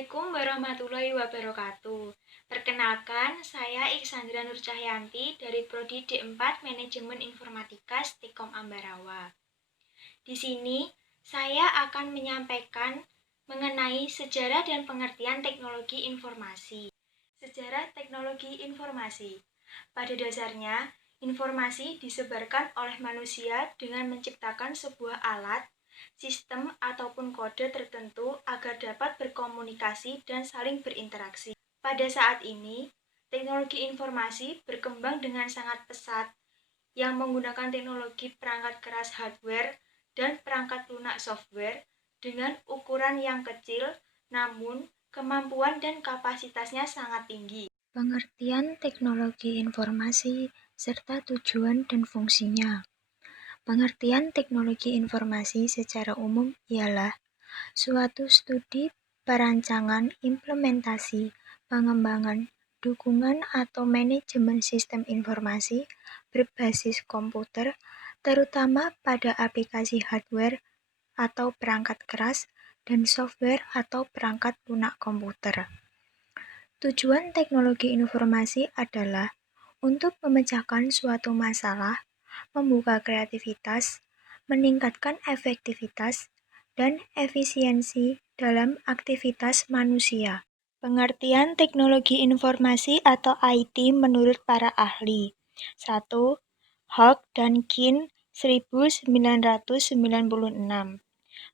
Assalamualaikum warahmatullahi wabarakatuh. Perkenalkan, saya Iksandra Nur Cahyanti dari Prodi D4 Manajemen Informatika Stikom Ambarawa. Di sini, saya akan menyampaikan mengenai sejarah dan pengertian teknologi informasi. Sejarah teknologi informasi. Pada dasarnya, informasi disebarkan oleh manusia dengan menciptakan sebuah alat, sistem ataupun kode tertentu agar dapat berkomunikasi dan saling berinteraksi. Pada saat ini, teknologi informasi berkembang dengan sangat pesat yang menggunakan teknologi perangkat keras hardware dan perangkat lunak software dengan ukuran yang kecil, namun kemampuan dan kapasitasnya sangat tinggi. Pengertian teknologi informasi serta tujuan dan fungsinya. Pengertian teknologi informasi secara umum ialah suatu studi perancangan, implementasi, pengembangan, dukungan atau manajemen sistem informasi berbasis komputer, terutama pada aplikasi hardware atau perangkat keras dan software atau perangkat lunak komputer. Tujuan teknologi informasi adalah untuk memecahkan suatu masalah, membuka kreativitas, meningkatkan efektivitas, dan efisiensi dalam aktivitas manusia. Pengertian teknologi informasi atau IT menurut para ahli. 1. Hawk dan Kin 1996.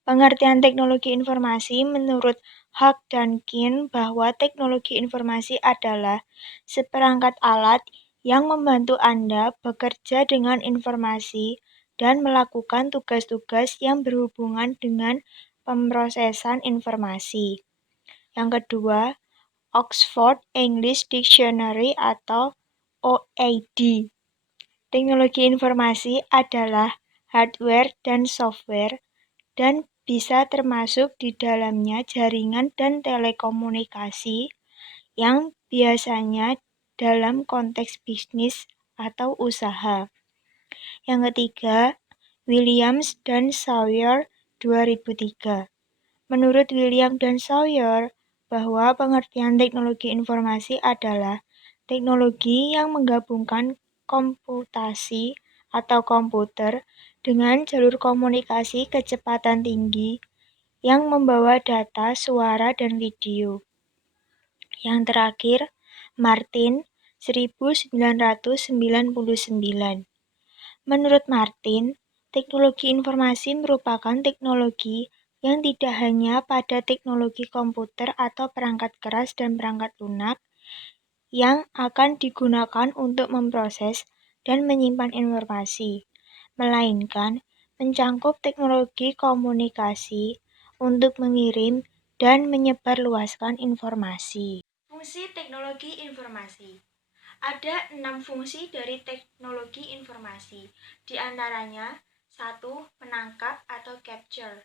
Pengertian teknologi informasi menurut Hawk dan Kin bahwa teknologi informasi adalah seperangkat alat yang membantu Anda bekerja dengan informasi dan melakukan tugas-tugas yang berhubungan dengan pemrosesan informasi. Yang kedua, Oxford English Dictionary atau OED. Teknologi informasi adalah hardware dan software dan bisa termasuk di dalamnya jaringan dan telekomunikasi yang biasanya dalam konteks bisnis atau usaha. Yang ketiga, Williams dan Sawyer 2003. Menurut William dan Sawyer, bahwa pengertian teknologi informasi adalah teknologi yang menggabungkan komputasi atau komputer dengan jalur komunikasi kecepatan tinggi yang membawa data, suara, dan video. Yang terakhir, Martin 1999. Menurut Martin, teknologi informasi merupakan teknologi yang tidak hanya pada teknologi komputer atau perangkat keras dan perangkat lunak yang akan digunakan untuk memproses dan menyimpan informasi, melainkan mencangkup teknologi komunikasi untuk mengirim dan menyebarluaskan informasi. Fungsi teknologi informasi. Ada 6 fungsi dari teknologi informasi. Di antaranya, 1. Menangkap atau capture.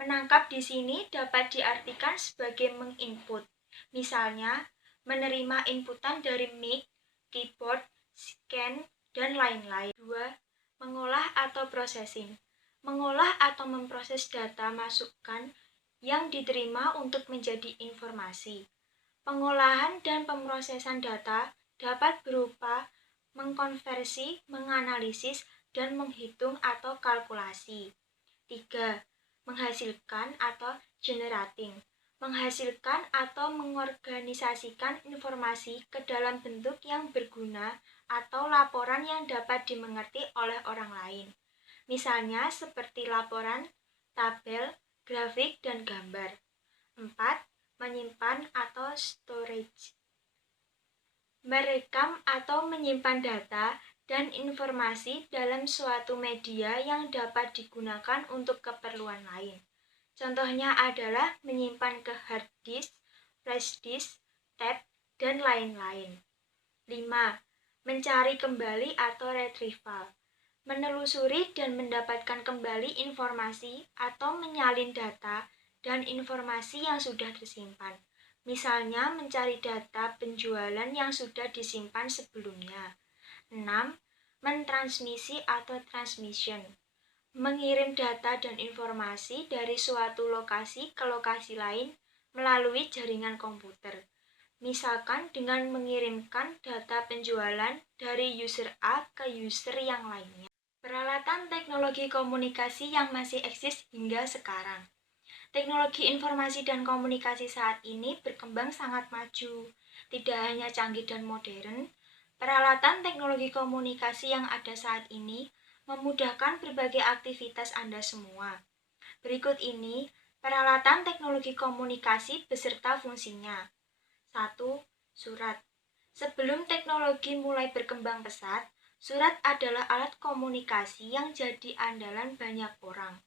Menangkap di sini dapat diartikan sebagai menginput. Misalnya, menerima inputan dari mic, keyboard, scan, dan lain-lain. 2. Mengolah atau processing. Mengolah atau memproses data masukan yang diterima untuk menjadi informasi. Pengolahan dan pemrosesan data dapat berupa mengkonversi, menganalisis, dan menghitung atau kalkulasi. 3. Menghasilkan atau generating. Menghasilkan atau mengorganisasikan informasi ke dalam bentuk yang berguna atau laporan yang dapat dimengerti oleh orang lain. Misalnya seperti laporan, tabel, grafik, dan gambar. 4. Menyimpan atau storage. Merekam atau menyimpan data dan informasi dalam suatu media yang dapat digunakan untuk keperluan lain. Contohnya adalah menyimpan ke hard disk, flash disk, tab, dan lain-lain. 5. Mencari kembali atau retrieval. Menelusuri dan mendapatkan kembali informasi atau menyalin data dan informasi yang sudah tersimpan. Misalnya mencari data penjualan yang sudah disimpan sebelumnya. 6. Mentransmisi atau transmission. Mengirim data dan informasi dari suatu lokasi ke lokasi lain melalui jaringan komputer. Misalkan dengan mengirimkan data penjualan dari user A ke user yang lainnya. Peralatan teknologi komunikasi yang masih eksis hingga sekarang. Teknologi informasi dan komunikasi saat ini berkembang sangat maju. Tidak hanya canggih dan modern, peralatan teknologi komunikasi yang ada saat ini memudahkan berbagai aktivitas Anda semua. Berikut ini peralatan teknologi komunikasi beserta fungsinya. 1. Surat. Sebelum teknologi mulai berkembang pesat, surat adalah alat komunikasi yang jadi andalan banyak orang.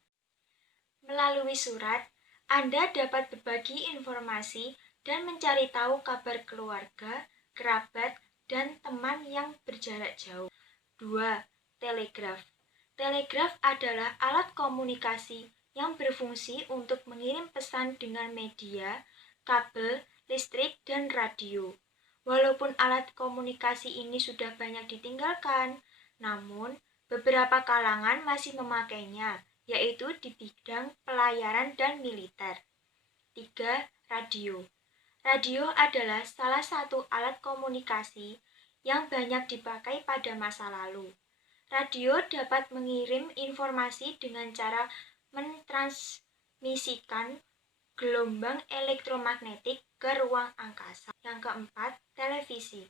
Melalui surat, Anda dapat berbagi informasi dan mencari tahu kabar keluarga, kerabat, dan teman yang berjarak jauh. 2. Telegraf. Telegraf adalah alat komunikasi yang berfungsi untuk mengirim pesan dengan media, kabel, listrik, dan radio. Walaupun alat komunikasi ini sudah banyak ditinggalkan, namun beberapa kalangan masih memakainya, yaitu di bidang pelayaran dan militer. 3. Radio. Radio adalah salah satu alat komunikasi yang banyak dipakai pada masa lalu. Radio dapat mengirim informasi dengan cara mentransmisikan gelombang elektromagnetik ke ruang angkasa. Yang keempat, televisi.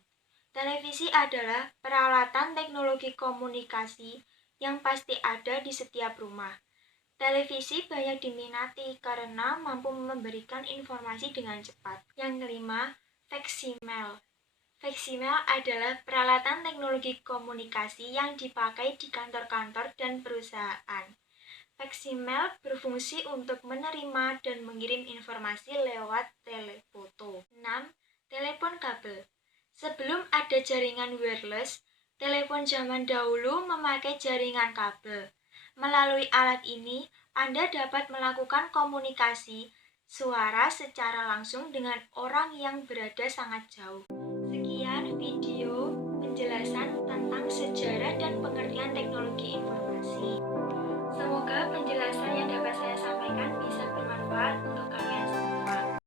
Televisi adalah peralatan teknologi komunikasi yang pasti ada di setiap rumah. Televisi banyak diminati karena mampu memberikan informasi dengan cepat. Yang kelima, faksimiler. Faksimiler adalah peralatan teknologi komunikasi yang dipakai di kantor-kantor dan perusahaan. Faksimiler berfungsi untuk menerima dan mengirim informasi lewat telefoto. 6. Telepon kabel. Sebelum ada jaringan wireless, telepon zaman dahulu memakai jaringan kabel. Melalui alat ini, Anda dapat melakukan komunikasi suara secara langsung dengan orang yang berada sangat jauh. Sekian video penjelasan tentang sejarah